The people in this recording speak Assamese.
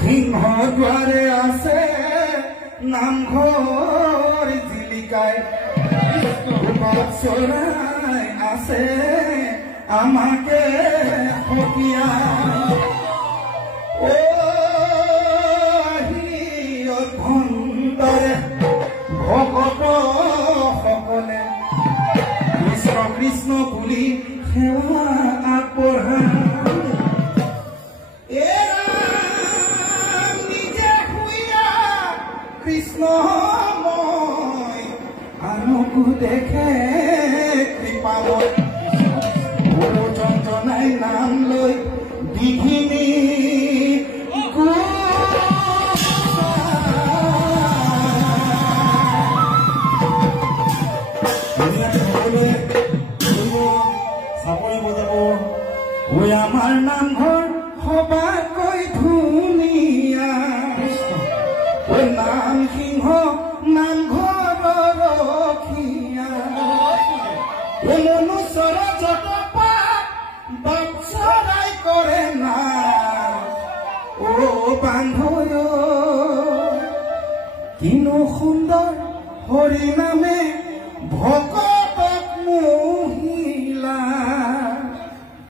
সিংহৰ দ্বাৰে আছে নামঘৰ জিলিকাই চৰাই আছে আমাকে সকিয়াই ভণ্ডৰে ভকত সকলে কৃষ্ণ কৃষ্ণ বুলি সেৱা আগবঢ়ায় নিজে শুইয়া কৃষ্ণময় আনকো দেখে কৃপাময় গুৰু যন্ত্ৰণাই নাম লৈ দিঘিনী চাপৰি বজাব ঐ আমাৰ নামঘৰ সবাকৈ ধুনীয়া ঐ নাম সিংহ নামঘৰ ৰখীয়া ঐ মনুষ্যৰ যত পাপ বাপচৰাই কৰে না ও বান্ধৱ কিনো সুন্দৰ হৰি নামে